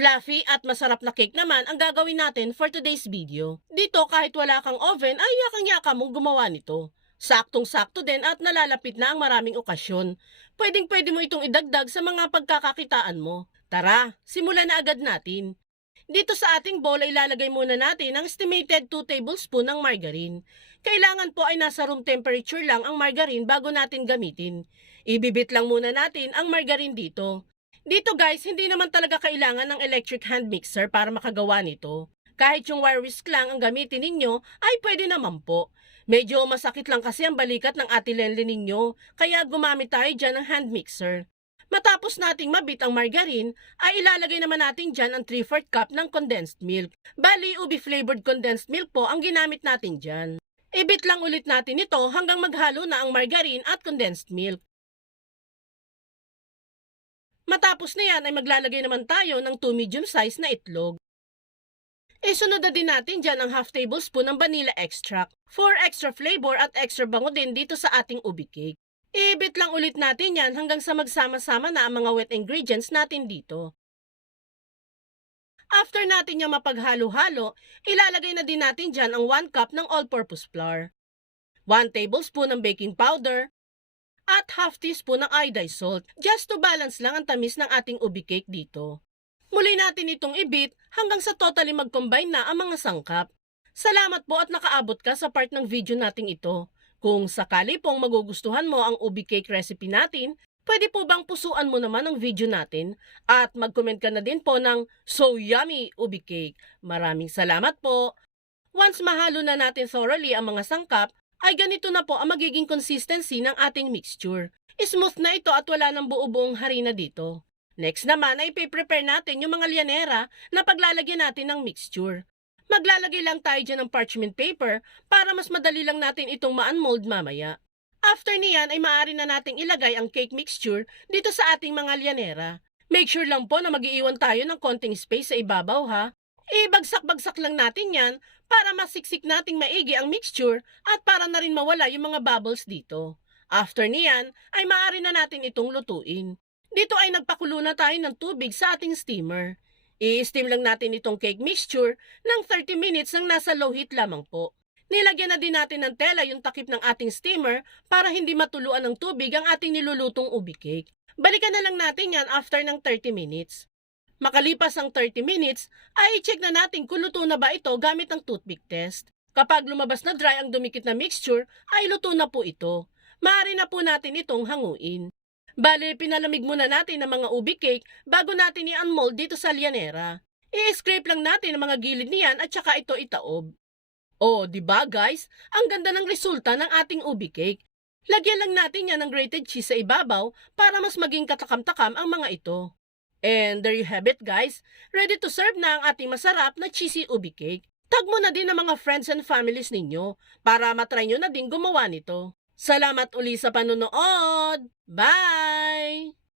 Fluffy at masarap na cake naman ang gagawin natin for today's video. Dito kahit wala kang oven ay yakang-yaka mong gumawa nito. Saktong-sakto din at nalalapit na ang maraming okasyon. Pwedeng pwede mo itong idagdag sa mga pagkakakitaan mo. Tara, simulan na agad natin. Dito sa ating bowl ay ilalagay muna natin ang estimated 2 tablespoon ng margarine. Kailangan po ay nasa room temperature lang ang margarine bago natin gamitin. Ibibit lang muna natin ang margarine dito. Dito guys, hindi naman talaga kailangan ng electric hand mixer para makagawa nito. Kahit yung wire whisk lang ang gamitin ninyo, ay pwede naman po. Medyo masakit lang kasi ang balikat ng ate Lenly ninyo, kaya gumamit tayo dyan ng hand mixer. Matapos nating mabit ang margarine, ay ilalagay naman natin dyan ang 3-4 cup ng condensed milk. Bali, ubi-flavored condensed milk po ang ginamit natin dyan. Ibit lang ulit natin ito hanggang maghalo na ang margarine at condensed milk. Matapos na yan ay maglalagay naman tayo ng 2 medium size na itlog. Isunod na din natin dyan ang half tablespoon ng vanilla extract for extra flavor at extra bango din dito sa ating ubi cake. Ibit lang ulit natin yan hanggang sa magsama-sama na ang mga wet ingredients natin dito. After natin yung mapaghalo-halo, ilalagay na din natin dyan ang 1 cup ng all-purpose flour, 1 tablespoon ng baking powder, at half teaspoon ng iodized salt just to balance lang ang tamis ng ating ubi cake dito. Muli natin itong ibit hanggang sa totally mag-combine na ang mga sangkap. Salamat po at nakaabot ka sa part ng video nating ito. Kung sakali pong magugustuhan mo ang ubi cake recipe natin, pwede po bang pusuan mo naman ang video natin at mag-comment ka na din po ng So Yummy Ubi Cake. Maraming salamat po! Once mahalo na natin thoroughly ang mga sangkap, ay ganito na po ang magiging consistency ng ating mixture. Smooth na ito at wala ng buo-buong harina dito. Next naman ay pe-prepare natin yung mga lianera na paglalagyan natin ng mixture. Maglalagay lang tayo dyan ng parchment paper para mas madali lang natin itong ma-unmold mamaya. After niyan ay maaari na nating ilagay ang cake mixture dito sa ating mga lianera. Make sure lang po na magiiwan tayo ng konting space sa ibabaw ha. Ibagsak-bagsak lang natin yan para masiksik nating maigi ang mixture at para na rin mawala yung mga bubbles dito. After niyan ay maaari na natin itong lutuin. Dito ay nagpakulo na tayo ng tubig sa ating steamer. I-steam lang natin itong cake mixture ng 30 minutes nang nasa low heat lamang po. Nilagyan na din natin ng tela yung takip ng ating steamer para hindi matuluan ng tubig ang ating nilulutong ubi cake. Balikan na lang natin yan after ng 30 minutes. Makalipas ang 30 minutes, ay i-check na natin kung luto na ba ito gamit ang toothpick test. Kapag lumabas na dry ang dumikit na mixture, ay luto na po ito. Maaari na po natin itong hanguin. Bale, pinalamig muna natin ang mga ubi cake bago natin i-unmold dito sa lianera. I-scrape lang natin ang mga gilid niyan at saka ito itaob. Oh, di ba guys? Ang ganda ng resulta ng ating ubi cake. Lagyan lang natin yan ng grated cheese sa ibabaw para mas maging katakam-takam ang mga ito. And there you have it guys. Ready to serve na ang ating masarap na cheesy ubi cake. Tag mo na din ang mga friends and families ninyo para matry nyo na din gumawa nito. Salamat uli sa panonood! Bye!